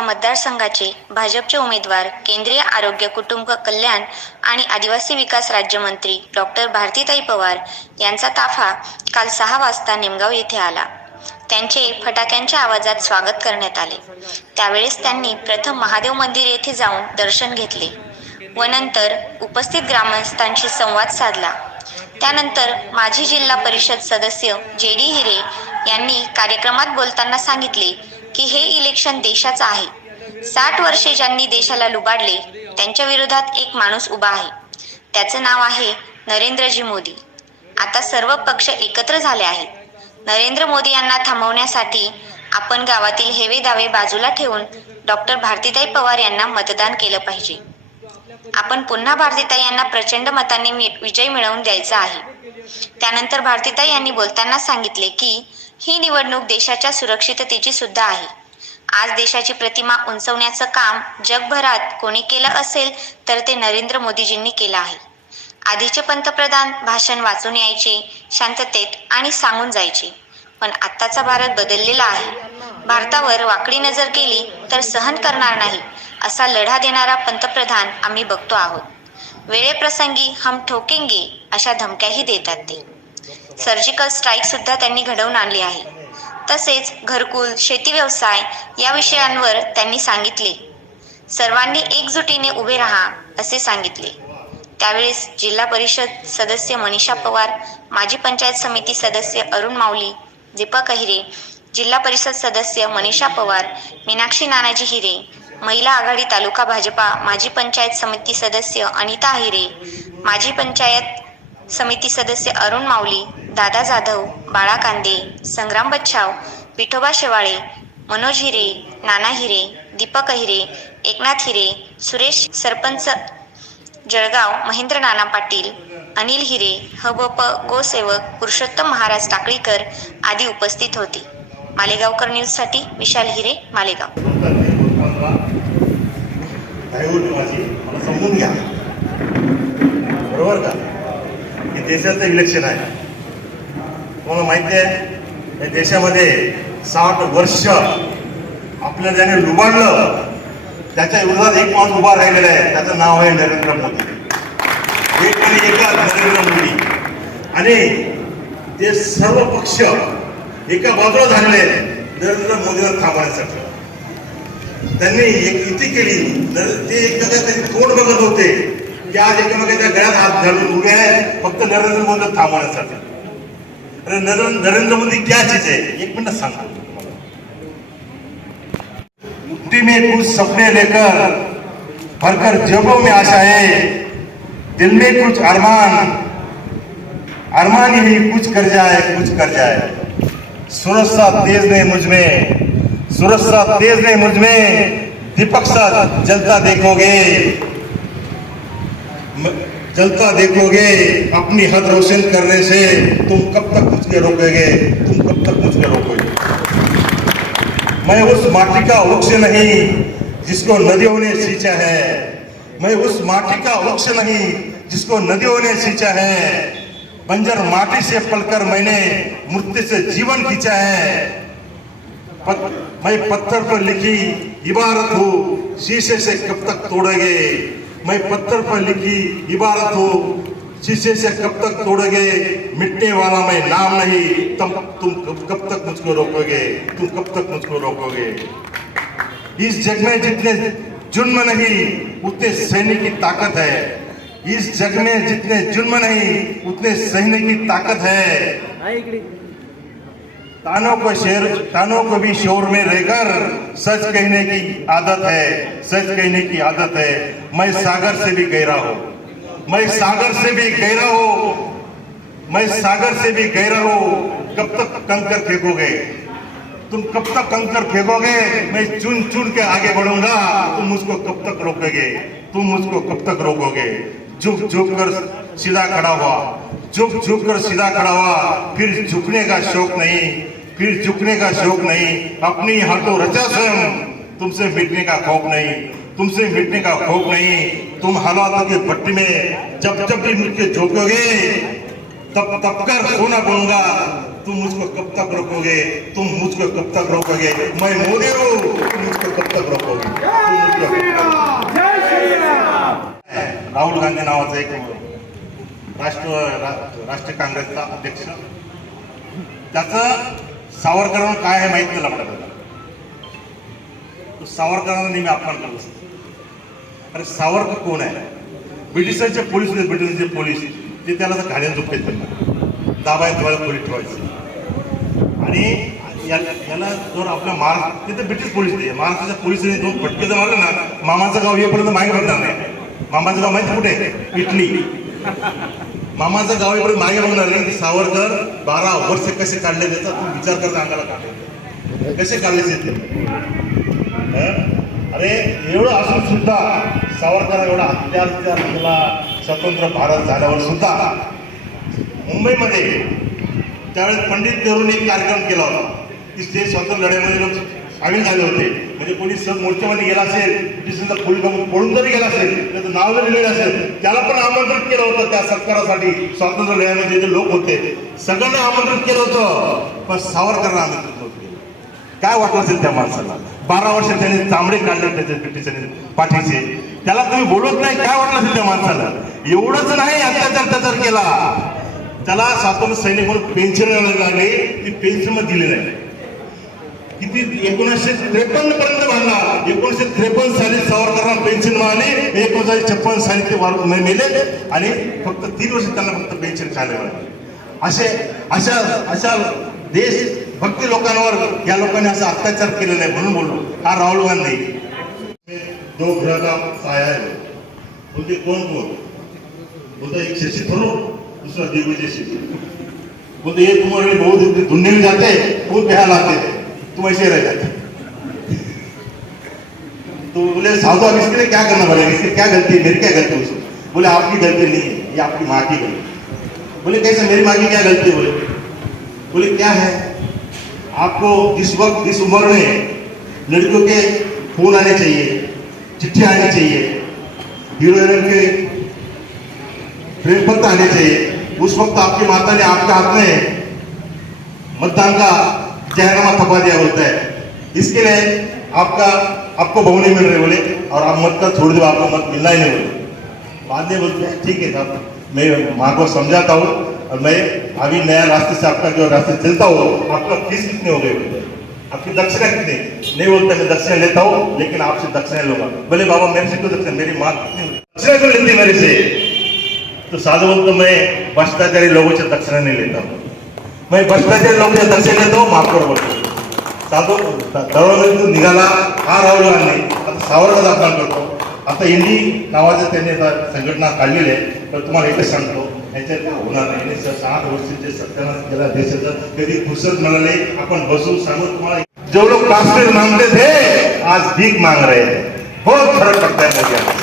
लोकसभा मतदारसंघाचे भाजपचे उमेदवार केंद्रीय आरोग्य कुटुंब कल्याण आणि आदिवासी विकास राज्यमंत्री डॉक्टर भारतीताई पवार यांचा ताफा काल सहा वाजता निमगाव येथे आला. त्यांचे फटाक्यांच्या आवाजात स्वागत करण्यात आले. त्यावेळेस त्यांनी प्रथम महादेव मंदिर येथे जाऊन दर्शन घेतले व नंतर उपस्थित ग्रामस्थांशी संवाद साधला. त्यानंतर माजी जिल्हा परिषद सदस्य जे डी हिरे यांनी कार्यक्रमात बोलताना सांगितले की हे इलेक्शन देशाचं आहे. साठ वर्षे ज्यांनी देशाला लुबाडले त्यांच्या विरोधात एक माणूस उभा आहे. त्याचं नाव आहे नरेंद्रजी मोदी. आता सर्व पक्ष एकत्र झाले आहेत. नरेंद्र मोदी यांना थांबवण्यासाठी आपण गावातील हेवे दावे बाजूला ठेवून डॉक्टर भारतीताई पवार यांना मतदान केलं पाहिजे. आपण पुन्हा भारतीताई यांना प्रचंड मतांनी मि- विजय मिळवून द्यायचा आहे. त्यानंतर भारतीताई यांनी बोलताना सांगितले की ही निवडणूक देशाच्या सुरक्षिततेची सुद्धा आहे. आज देशाची प्रतिमा उंचवण्याचं काम जगभरात कोणी केलं असेल तर ते नरेंद्र मोदीजींनी केलं आहे. आधीचे पंतप्रधान भाषण वाचून यायचे शांततेत आणि सांगून जायचे. पण आत्ताचा भारत बदललेला आहे. भारतावर वाकडी नजर केली तर सहन करणार नाही असा लढा देणारा पंतप्रधान आम्ही बघतो आहोत. वेळेप्रसंगी हम ठोकेंगे अशा धमक्याही देतात ते. सर्जिकल स्ट्राईक सुद्धा त्यांनी घडवून आणली आहे. तसेच घरकुल शेती व्यवसाय या विषयांवर त्यांनी सांगितले. सर्वांनी एकजुटीने उभे राहा असे सांगितले. त्यावेळेस जिल्हा परिषद सदस्य मनीषा पवार माजी पंचायत समिती सदस्य अरुण माऊली दीपक अहिरे जिल्हा परिषद सदस्य मनीषा पवार मीनाक्षी नानाजी हिरे महिला आघाडी तालुका भाजपा माजी पंचायत समिती सदस्य अनिता अहिरे माजी पंचायत समिती सदस्य अरुण माऊली दादा जाधव बाळा कांदे संग्राम बच्छाव विठोबा शेवाळे मनोज हिरे नाना हिरे दीपक हिरे एकनाथ हिरे सुरेश सरपंच जळगाव महेंद्र नाना पाटील अनिल हिरे हबप गोसेवक पुरुषोत्तम महाराज टाकळीकर आदी उपस्थित होते. मालेगावकर न्यूजसाठी विशाल हिरे मालेगाव दहावी माझी मला समजून घ्या बरोबर का हे देशाचं इलेक्शन आहे. तुम्हाला माहिती आहे या देशामध्ये साठ वर्ष आपल्या ज्याने लुबाडलं त्याच्या विरोधात एक माणूस उभा राहिलेला आहे त्याचं नाव आहे नरेंद्र मोदी. एक आणि एकच नरेंद्र मोदी. आणि ते सर्व पक्ष एका बाजूला झालेले नरेंद्र मोदीला थांबवण्यासाठी त्यांनी एक युती केली. तर ते एकदा त्यांनी तोंड बघत होते. की आज त्या गळ्यात हात घालून उभे आहे फक्त नरेंद्र मोदी थांबवण्यासाठी. अरे नरेंद्र नरेंद्र मोदी क्या चीज है एक मिनिट सांगा. मुक्ती में कुछ सपने लेकर भरकर जेबों में आशाएं दिल में कुछ अरमान अरमान ही कुछ कर जाए कुछ कर जाए। सूरज सा तेज नहीं मुझ में। सूरज सा तेज नहीं मुझ में। दीपक सा जलता देखोगे। जलता देखोगे अपनी हद रोशन करने से तुम कब तक मुझके रोकोगे? तुम कब तक मुझके रोकोगे? मैं उस माटी का वृक्ष नहीं जिसको नदियों ने सींचा है। मैं उस माटी का वृक्ष नहीं जिसको नदियों ने सींचा है। बंजर माटी से पलकर मैंने मृत्यु से जीवन खींचा है। पत, मैं पत्थर पर लिखी इबारत हूँ। शीशे से कब तक तोड़ोगे? मैं पत्थर पर लिखी इबारत हूँ शीशे से कब तक तोड़ोगे मिटने वाला मैं नाम नहीं तब तुम कब, कब तक मुझको रोकोगे तुम कब तक मुझको रोकोगे? इस जग में जितने जुर्म नहीं उतने सहने की ताकत है। इस जग में जितने जुर्म नहीं उतने सहने की ताकत है। तानों को शेर, तानों को भी शोर में रहकर सच कहने की आदत है, सच कहने की आदत है। मैं सागर से भी गहरा हूँ। मैं सागर से भी गहरा हूँ। मैं सागर से भी गहरा हूँ। कब तक कंकर फेंकोगे? तुम कब तक कंकर फेंकोगे? मैं चुन चुन के आगे बढ़ूँगा। तुम मुझको कब तक रोकोगे? तुम मुझको कब तक रोकोगे? झुक झुक कर सीधा खड़ा हुआ। झुक झुक कर सीधा खड़ा हुआ। फिर झुकने का शौक नहीं फिर झुकने का शौक नहीं। अपनी हाथों रचा स्वयं। तुमसे मिटने का खौफ नहीं तुमसे मिटने का खौफ नहीं। तुम हालातों के भट्टी में जब जब भी मुझके झोंकोगे तब तब कर सोना बनूँगा तुम मुझको कब तक रोकोगे? तुम मुझको कब तक रोकोगे? मैं मोदी हूँ तुम मुझको कब तक रोकोगे? राहुल गांधी नावाचा एक राष्ट्र राष्ट्रीय काँग्रेसचा अध्यक्ष. त्याचं सावरकरांना काय आहे माहीत नाही लपडा तो सावरकरांना नेहमी अपमान करत असतो. अरे सावरकर कोण आहे? ब्रिटिशांचे पोलीस होते ब्रिटिशांचे पोलीस. ते त्याला तर घाण्यात झोपायचे त्यांना दाबाय ठेवायला पोलीस ठेवायचे. आणि याला जर आपल्या महाराष्ट्र तिथे ब्रिटिश पोलीस होते. महाराष्ट्राच्या पोलिसांनी दोन फटके जर मारले ना मामाचं गाव येपर्यंत मागे बघणार नाही. मामाचं गाव माहिती कुठे आहे? इटली. मामाचं गाव येईपर्यंत मागे बघणार नाही की सावरकर बारा वर्ष कसे काढले त्याचा तू विचार करता अंगाला काढले कसे काढले ते? अरे एवढं असून सुद्धा सावरकर एवढा हत्यार केला स्वतंत्र भारत झाल्यावर सुद्धा मुंबईमध्ये त्यावेळेस पंडित नेहरूंनी एक कार्यक्रम केला होता. की ते स्वतंत्र लढ्यामध्ये लोक सामील झाले होते. म्हणजे कोणी सर मोर्चामध्ये गेला असेल समजा फुल पळून जरी गेला असेल त्याचं नाव जरी लिहिलं असेल त्याला पण आमंत्रित केलं होतं त्या सत्कारासाठी स्वातंत्र्य लढ्यामध्ये जे लोक होते सगळ्यांना आमंत्रित केलं होतं. पण सावरकरांना आमंत्रित नव्हतं काय वाटलं असेल त्या माणसाला? बारा वर्ष त्यांनी चांबडे काढले त्याचे ब्रिटिशांनी पाठीचे त्याला तुम्ही बोलत नाही काय वाटलं असेल त्या माणसाला? एवढंच नाही अत्याचार अत्याचार केला. त्याला स्वातंत्र्य सैनिक म्हणून पेन्शन लागली ती पेन्शनमध्ये दिली नाही. किती? एकोणीसशे त्रेपन्न पर्यंत बांधला एकोणीसशे त्रेपन्न साली सावरकरांना पेन्शन मिळाली. एकोणीसशे छप्पन साली ते वार- मेले. आणि फक्त तीन वर्ष त्यांना फक्त पेन्शन खायला मिळाली. असे अशा अशा देश भक्ती लोकांवर या लोकांनी असा अत्याचार केलेला आहे म्हणून बोललो. हा राहुल गांधी? दो ग्रह का साया है बोलते कौन कौन बोलता एक शशि थरूर दूसरा दिग्विजय सिंह बोलते ये तुम्हारे बहुत ढूंढने में जाते खूब घ्यायला आते तुम ऐसे रह जाते तो बोले, साधु, आप इसके लिए क्या करना पड़ेगा? इसकी क्या गलती है? मेरी क्या गलती है उसमें? बोले, आपकी गलती नहीं है, ये आपकी माँ की गलती बोले, कैसे? मेरी माँ की क्या गलती है? बोले। बोले, क्या है? आपको जिस वक्त, जिस उम्र में लड़कियों के फ़ोन आने चाहिए चिट्ठी आनी चाहिए, हीरो हीरोइन के प्रेम पत्र आने चाहिए, उस वक्त आपकी माता ने आपके हाथ में मतदान का जहरनामा थपा दिया बोलता है। इसके लिए आपका, आपको बहु नहीं मिल रहे बोले, और आप मत का छोड़ दो, आपको मत मिलना ही नहीं बोले। बाद में बोलते हैं, ठीक है, साहब, मैं माँ को समझाता हूँ, और मैं अभी नया रास्ते से आपका जो रास्ते चलता हूँ आपका फ़ीस कितने हो गए बोलते आपकी दक्षिणा कितनी? नहीं बोलता, मैं दक्षिणा लेता हूँ, लेकिन आपसे दक्षिणा लूँगा। बोले, बाबा, मेरे से क्यों दक्षिणा? मेरी माँ कितनी दक्षिणा क्यों लेती मेरे से? तो साधु बोलतो मैं भ्रष्टाचारी लोगों से दक्षिणा नहीं लेता हूँ। मग भ्रष्टाचार लोगों दर्शन दक्षिणा लेता माफ करो बोलतो साधो दरवाजा निघाला. हा राहुल गांधी. आता सावरकर अपमान करतो. आता यांनी नावाचं त्यांनी आता संघटना काढलेली आहे. तर तुम्हाला एकच सांगतो. यांच्यात काय होणार नाही. यांनी सात वर्षांचे सत्यानाश केला देशाचं कधी फुर्सत मिळाले. आपण बसून सांगू तुम्हाला. जो लोग काश्मीर मांगते थे आज भीक मांग रहे हैं बहुत फर्क पड़ता है मोदी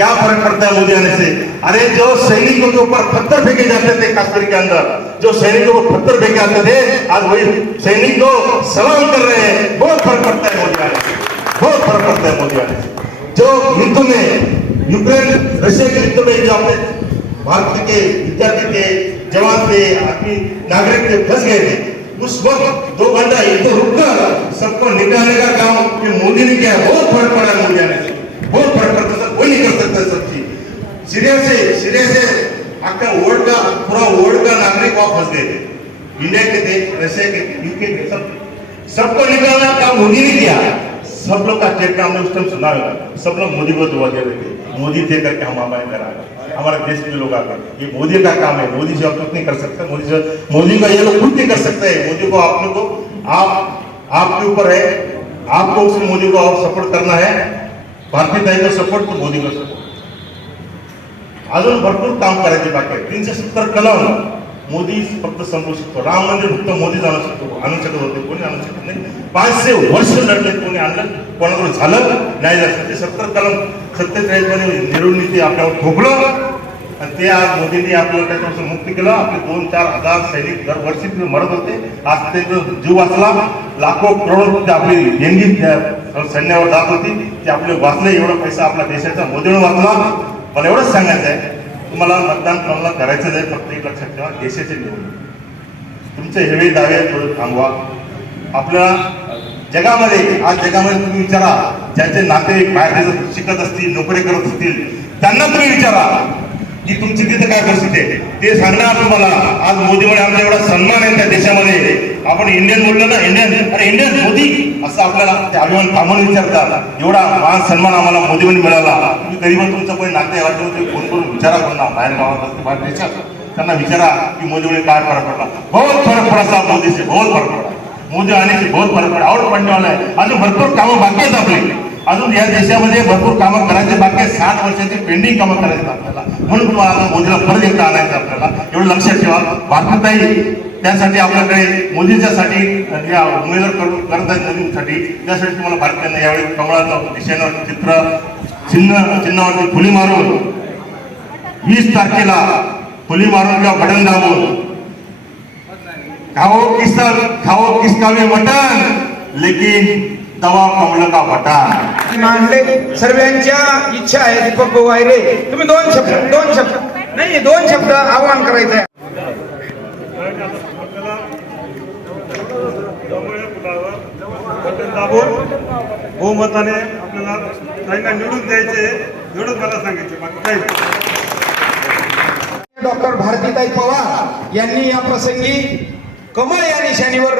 क्या फ़र्क पड़ता है मोदी आने से? अरे जो सैनिकों के ऊपर पत्थर फेंके जाते थे कश्मीर के अंदर, जो सैनिकों को पत्थर फेंके आते थे, आज वही सैनिक को सलाम कर रहे हैं। बहुत फ़र्क पड़ता है मोदी आने से। बहुत फ़र्क पड़ता है मोदी आने से। जो युद्ध में, यूक्रेन, रशिया के युद्ध में जो अपने भारत के विद्यार्थी थे जवान थे आदमी, नागरिक थे फंस गए थे, उस वक्त दो घंटा युद्ध रुककर सबको निकालने का काम मोदी ने किया। बहुत फ़र्क पड़ा है मोदी आने से। बहुत सीरिया से सीरिया से आपका वर्ल्ड का पूरा वर्ल्ड का नागरिक फंस गए थे इंडिया के थे रशिया के थे यूके के सब सबको निकालना काम मोदी ने किया सब लोग का चेक हमने उस टाइम सुना सब लोग मोदी को दुआ दे रहे थे मोदी दे करके हम हमारे घर आ गए हमारे देश के लोग आ ये मोदी का काम है मोदी से आप कुछ नहीं कर सकते मोदी से मोदी का ये लोग खुद नहीं कर सकते मोदी को आप लोग को आप आपके ऊपर है आपको उस मोदी को और सपोर्ट करना है भारतीय को सपोर्ट तो मोदी को सपोर्ट अजून भरपूर काम करायचे बाकी आहे. तीनशे सत्तर कलम मोदी फक्त सांगू शकतो. राम मंदिर फक्त मोदीच आणू शकतो आणू शकत होते कोणी आणू शकत नाही. पाचशे वर्ष लढले कोणी आणलं कोणाकडून झालं? नाही झालं. ते सत्तर कलम सत्तेचाळीसमध्ये ते आपल्यावर ठोकलं. आणि ते आज मोदींनी आपल्याला त्याच्यापासून मुक्त केलं. आपले दोन चार हजार सैनिक दरवर्षी मरत होते. आज ते जीव वाचला लाखो करोड रुपये आपली देणगी सैन्यावर जात होती. ते आपले वाचले एवढा पैसा आपल्या देशाचा मोदीनं वाचला. मला एवढंच सांगायचं आहे तुम्हाला मतदान कोणाला करायचं आहे फक्त एक लक्षात ठेवा देशाचे निवडणूक. तुमचे हेवे दावे थोडं थांबवा. आपल्या जगामध्ये आज जगामध्ये तुम्ही विचारा ज्यांचे नातेवाईक बाहेर शिकत असतील नोकरी करत असतील त्यांना तुम्ही विचारा की तुमची तिथे काय परिस्थिती आहे. ते सांगणार तुम्हाला आज मोदीमुळे आमचा एवढा सन्मान आहे त्या देशामध्ये. आपण इंडियन बोललो ना इंडियन अरे इंडियन मोदी असं आपल्याला ते अभिमान कामून विचारतात. एवढा मान सन्मान आम्हाला मोदीमुळे मिळाला. तरी पण तुमचं कोणी वाटलं ते फोन करून विचारा कोणा बाहेर गावात असते बाहेर देशात त्यांना विचारा की मोदीमुळे काय फरक पडला. बहुत फरक पडा मोदीचे मोदी से बहुत फरक पडा मोदी आणि बहुत फरक पडा और पडणे वाला आहे. अजून भरपूर कामं बाकी आहेत आपली. अजून या देशामध्ये भरपूर कामं करायचे बाकी आहेत. साठ वर्षाची पेंडिंग कामं करायचे आपल्याला. म्हणून तुम्हाला आता मोदीला परत एकदा आणायचं आपल्याला. एवढं लक्षात ठेवा. भारताताई त्यासाठी आपल्याकडे मोदीच्यासाठी या उमेदवार करून करत आहेत मोदींसाठी. त्यासाठी तुम्हाला भारतीयांना यावेळी कमळाचं दिशेनं चित्र चिन्ह चिन्हावरती फुली मारून वीस तारखेला फुली मारून किंवा बटन दाबून. खाओ किसका खाओ किसकावे मटन लेकिन दवा कमल का बटन. मांडले सर्वांच्या इच्छा आहे दीपक भाऊ तुम्ही दोन शब्द दोन शब्द नाही दोन शब्द आव्हान करायचं आहे आपल्याला दमोया पुलावर बटन दाबून बहुमताने आपल्याला ताईंना निवडून द्यायचे एवढंच मला सांगायचे बाकी काही. डॉक्टर भारतीताई पवार यांनी या प्रसंगी कमळ या निशाणीवर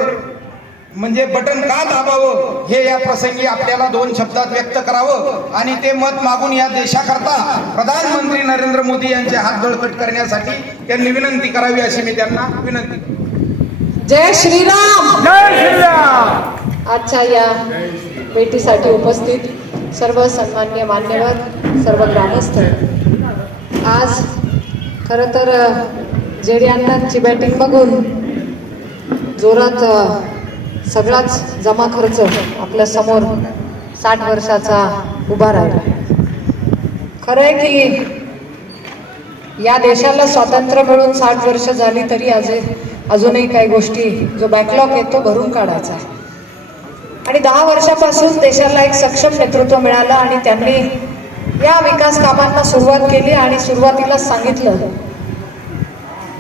म्हणजे बटन का दाबावं हे या प्रसंगी आपल्याला दोन शब्दात व्यक्त करावं आणि ते मत मागून या देशाकरता प्रधानमंत्री नरेंद्र मोदी यांचे हात बळकट करण्यासाठी त्यांनी विनंती करावी अशी मी त्यांना विनंती करतो. जय श्रीराम आजच्या या भेटीसाठी उपस्थित सर्व सन्मान्य मान्यवर सर्व ग्रामस्थ. आज खरं तर जेडी बॅटिंग बघून जोरात सगळाच जमा खर्च आपल्यासमोर साठ वर्षाचा उभा राहिला. खरं आहे की या देशाला स्वातंत्र्य मिळून साठ वर्ष झाली तरी आज अजूनही काही गोष्टी जो बॅकलॉग आहे तो भरून काढायचा आहे. आणि दहा वर्षापासून देशाला एक सक्षम नेतृत्व मिळालं आणि त्यांनी या विकास कामांना सुरुवात केली आणि सुरुवातीला सांगितलं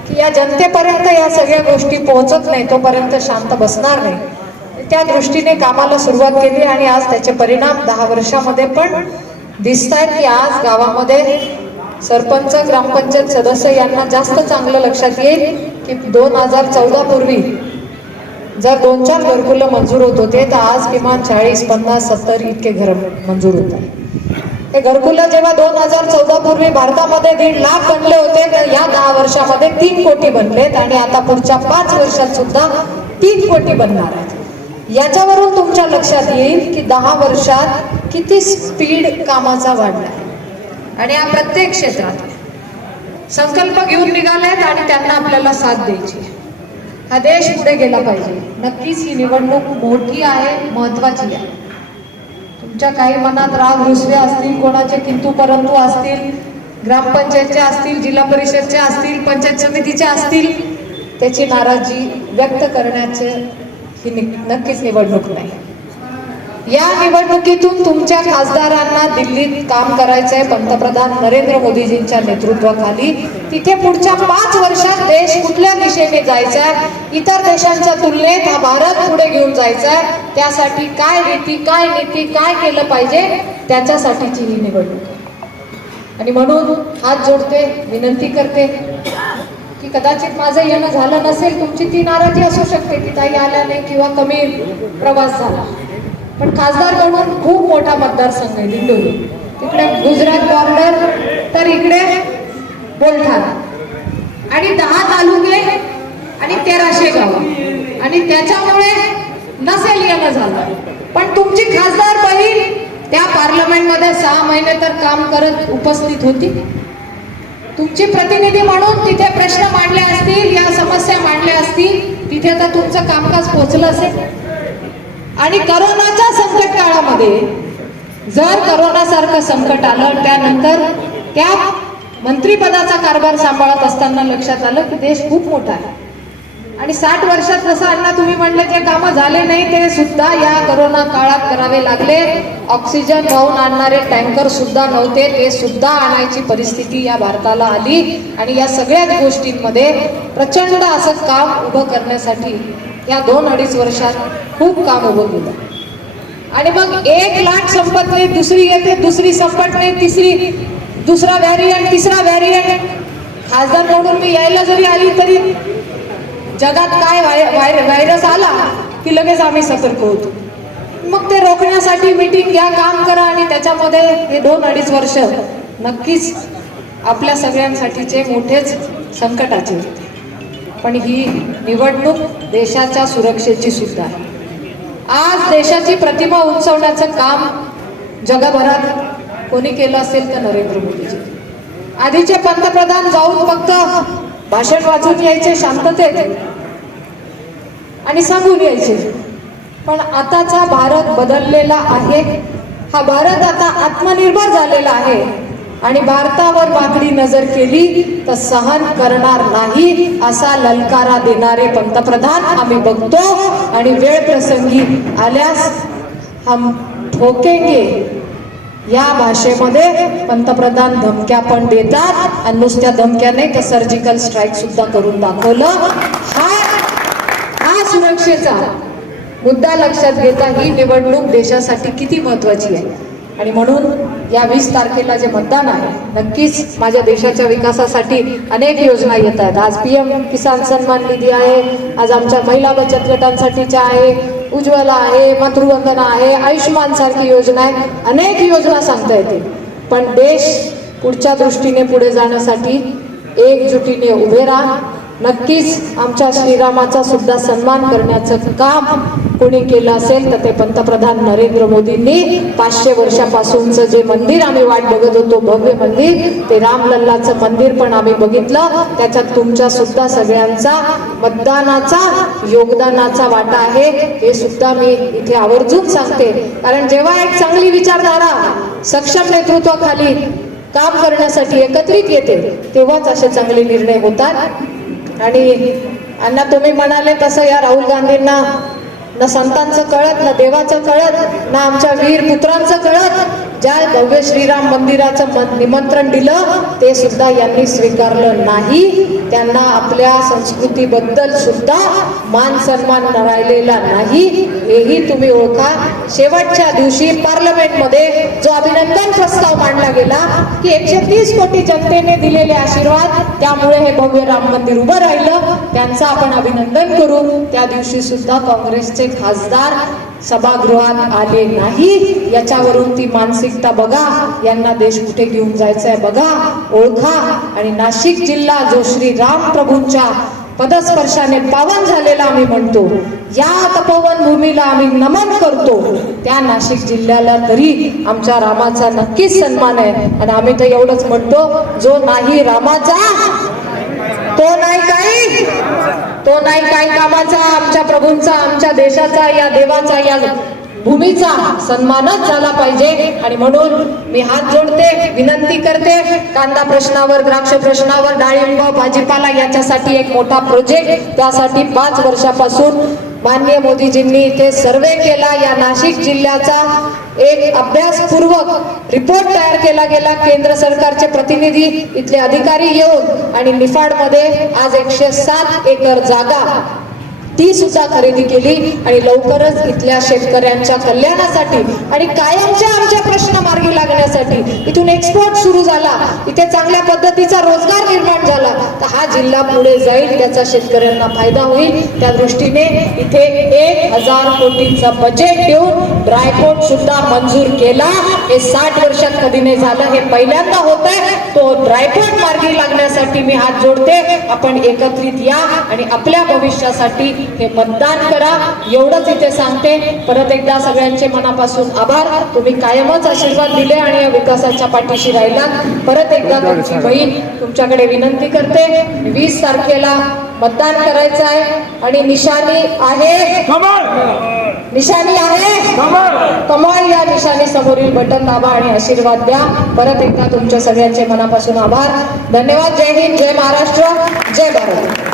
की या जनतेपर्यंत या सगळ्या गोष्टी पोहोचत नाही तोपर्यंत शांत बसणार नाही. त्या दृष्टीने कामाला सुरुवात केली आणि आज त्याचे परिणाम दहा वर्षामध्ये पण दिसत आहेत की आज गावामध्ये सरपंच ग्रामपंचायत सदस्य यांना जास्त चांगलं लक्षात येईल की दोन हजार चौदा पूर्वी जर दोन चार घरकुलं मंजूर होत होते तर आज किमान चाळीस पन्नास सत्तर इतके घर मंजूर होत आहे घरकुलं जेव्हा दोन हजार चौदा पूर्वी भारतामध्ये दीड लाख बनले होते तर या दहा वर्षामध्ये तीन कोटी बनलेत आणि आता पुढच्या पाच वर्षात सुद्धा तीन कोटी बनणार आहेत. याच्यावरून तुमच्या लक्षात येईल की दहा वर्षात किती स्पीड कामाचा वाढला आहे आणि या प्रत्येक क्षेत्रात संकल्प घेऊन निघालेत आणि त्यांना आपल्याला साथ द्यायची आहे. हा देश पुढे गेला पाहिजे. नक्कीच ही निवडणूक मोठी आहे महत्वाची आहे. तुमच्या काही मनात राग रुसवे असतील कोणाचे किंतू परंतु असतील ग्रामपंचायतचे असतील जिल्हा परिषदचे असतील पंचायत समितीचे असतील त्याची नाराजी व्यक्त करण्याचे ही नक्कीच निवडणूक नाही. या निवडणुकीतून तुमच्या खासदारांना दिल्लीत काम करायचंय. पंतप्रधान नरेंद्र मोदीजींच्या नेतृत्वाखाली. तिथे पुढच्या पाच वर्षात देश कुठल्या दिशेने जायचा आहे इतर देशांच्या तुलनेत हा भारत पुढे घेऊन जायचा आहे त्यासाठी काय रीती काय नीती काय केलं पाहिजे? त्याच्यासाठीची ही निवडणूक. आणि म्हणून हात जोडते विनंती करते की कदाचित माझं येणं झालं नसेल तुमची ती नाराजी असू शकते की ताई आल्या नाही किंवा कमी प्रवास झाला. पण खासदार म्हणून खूप मोठा मतदारसंघ आहे दिंडोरी. तिकडे गुजरात बॉर्डर तर इकडे बोलठाण. आणि दहा तालुके आणि तेराशे गाव. आणि त्याच्यामुळे नसेल येणं झालं. पण तुमची खासदार बहीण त्या पार्लमेंटमध्ये सहा महिने तर काम करत उपस्थित होती. तुमची प्रतिनिधी म्हणून तिथे प्रश्न मांडले असतील या समस्या मांडल्या असतील तिथे तर तुमचं कामकाज पोचलं असेल. आणि करोनाच्या संकट काळामध्ये जर करोनासारखं संकट आलं त्यानंतर त्या मंत्रीपदाचा कारभार सांभाळत असताना लक्षात आलं की देश खूप मोठा आहे. आणि साठ वर्षात जसं अण्णा तुम्ही म्हणले जे कामं झाले नाही ते सुद्धा या करोना काळात करावे लागले. ऑक्सिजन वाहून आणणारे टँकर सुद्धा नव्हते ते सुद्धा आणायची परिस्थिती या भारताला आली. आणि या सगळ्याच गोष्टींमध्ये प्रचंड असं काम उभं करण्यासाठी या दोन अडीच वर्षात खूप काम उभं केलं आणि मग एक लाट संपत नाही दुसरी येते दुसरी संपत नाही तिसरी दुसरा व्हॅरियंट तिसरा व्हॅरियंट खासदार म्हणून मी यायला जरी आली तरी जगात काय व्हाय- व्हाय- व्हायरस आला की लगेच आम्ही सतर्क होतो. मग ते रोखण्यासाठी मीटिंग घ्या काम करा आणि त्याच्यामध्ये हे दोन अडीच वर्ष नक्कीच आपल्या सगळ्यांसाठीचे मोठेच संकटाचे होते. पण ही निवडणूक देशाच्या सुरक्षेची सुद्धा आहे. आज देशाची प्रतिमा उंचवण्याचं काम जगभरात कोणी केलं असेल तर नरेंद्र मोदीजी. आधीचे पंतप्रधान जाऊन फक्त भाषण वाचून यायचे शांततेत आणि सांगून यायचे. पण आताचा भारत बदललेला आहे. हा भारत आता आत्मनिर्भर झालेला आहे. आणि भारतावर बाकडी नजर केली तर सहन करणार नाही असा ललकारा देणारे पंतप्रधान आम्ही बघतो. आणि वेळ प्रसंगी आल्यास हम ठोकेंगे. या भाषेमध्ये पंतप्रधान धमक्या पण देतात. आणि नुसत्या धमक्याने का तर सर्जिकल स्ट्राईक सुद्धा करून दाखवलं. हा हा सुरक्षेचा मुद्दा लक्षात घेता ही निवडणूक देशासाठी किती महत्वाची आहे? आणि म्हणून या वीस तारखेला जे मतदान आहे नक्कीच माझ्या देशाच्या विकासासाठी अनेक योजना येत आहेत आज पी एम किसान सन्मान निधी आहे आज आमच्या महिला बचत गटांसाठीच्या आहे उज्ज्वला आहे मातृवंदना आहे आयुष्यमान सारखी योजना आहे. अनेक योजना सांगता येतील. पण देश पुढच्या दृष्टीने पुढे जाण्यासाठी एकजुटीने उभे राहा. नक्कीच आमच्या श्रीरामाचा सुद्धा सन्मान करण्याचं काम कोणी केलं असेल तर ते पंतप्रधान नरेंद्र मोदींनी पाचशे वर्षापासूनचं जे मंदिर आम्ही वाट बघत होतो भव्य मंदिर ते रामलल्लाचं मंदिर पण आम्ही बघितलं. त्याच्यात तुमच्या सुद्धा सगळ्यांचा मतदानाचा योगदानाचा वाटा आहे. हे सुद्धा मी इथे आवर्जून सांगते. कारण जेव्हा एक चांगली विचारधारा सक्षम नेतृत्वाखाली काम करण्यासाठी एकत्रित येते तेव्हाच असे चांगले निर्णय होतात. आणि अण्णा तुम्ही म्हणाले तसं या राहुल गांधींना ना संतांचं कळत ना देवाचं कळत ना आमच्या वीर पुत्रांचं कळत. ज्या भव्य श्रीराम मंदिराचं निमंत्रण दिलं ते सुद्धा यांनी स्वीकारलं नाही. त्यांना आपल्या संस्कृतीबद्दल सुद्धा मान सन्मान राहिलेला नाही. हेही तुम्ही ओळखा. शेवटच्या दिवशी पार्लमेंटमध्ये जो अभिनंदन प्रस्ताव मांडला गेला की एकशे तीस कोटी जनतेने दिलेले आशीर्वाद त्यामुळे हे भव्य राम मंदिर उभं राहिलं. त्यांचं आपण अभिनंदन करू. त्या दिवशी सुद्धा काँग्रेसचे खासदार सभागृहात आले नाही याच्यावरून ती मानसिकता बघा यांना देश कुठे घेऊन जायचा आहे बघा ओळखा. आणि नाशिक जिल्हा जो श्री राम प्रभूंच्या पदस्पर्शाने पावन झालेला आम्ही म्हणतो या तपोवन भूमीला आम्ही नमन करतो. त्या नाशिक जिल्ह्याला तरी आमच्या रामाचा नक्कीच सन्मान आहे. आणि आम्ही तर एवढंच म्हणतो जो नाही रामाचा तो नाही काही. तो नाही काही कामाचा आमच्या प्रभूंचा आमच्या देशाचा या देवाचा या भूमीचा सन्मानच झाला पाहिजे. आणि म्हणून मी हात जोडते विनंती करते कांदा प्रश्नावर द्राक्ष प्रश्नावर डाळिंब भाजीपाला याच्यासाठी एक मोठा प्रोजेक्ट त्यासाठी पाच वर्षापासून माननीय मोदीजींनी इथे सर्वे केला. या नाशिक जिल्ह्याचा एक अभ्यासपूर्वक रिपोर्ट तयार केला गेला. केंद्र सरकारचे प्रतिनिधी इथले अधिकारी येऊन आणि निफाडमध्ये आज एकशे सात एकर जागा ती सुद्धा खरेदी केली आणि लवकरच इथल्या शेतकऱ्यांच्या कल्याणासाठी आणि कायमच्या आमच्या प्रश्न मार्गी लागण्यासाठी इथून एक्सपोर्ट सुरू झाला. इथे चांगल्या पद्धतीचा रोजगार निर्माण झाला. तर हा जिल्हा पुढे जाईल त्याचा शेतकऱ्यांना फायदा होईल. त्या दृष्टीने इथे एक हजार कोटींचा बजेट देऊन ड्रायपोर्ट सुद्धा मंजूर केला. हे साठ वर्षात कधी नाही झालं हे पहिल्यांदा होत आहे तो ड्रायपोर्ट मार्गी लागण्यासाठी मी हात जोडते. आपण एकत्रित या आणि आपल्या भविष्यासाठी हे मतदान करा. एवढंच इथे सांगते. परत एकदा सगळ्यांचे मनापासून आभार. तुम्ही कायमच आशीर्वाद दिले आणि या विकासाच्या पाठीशी राहिला परत एकदा तुमची बहीण तुमच्याकडे विनंती करते. वीस तारखेला मतदान करायचं आहे आणि निशाणी आहे. निशाणी आहे. कमळ या निशाणी समोरील बटन दाबा आणि आशीर्वाद द्या. परत एकदा तुमच्या सगळ्यांचे मनापासून आभार. धन्यवाद. जय हिंद. जय महाराष्ट्र. जय भारत.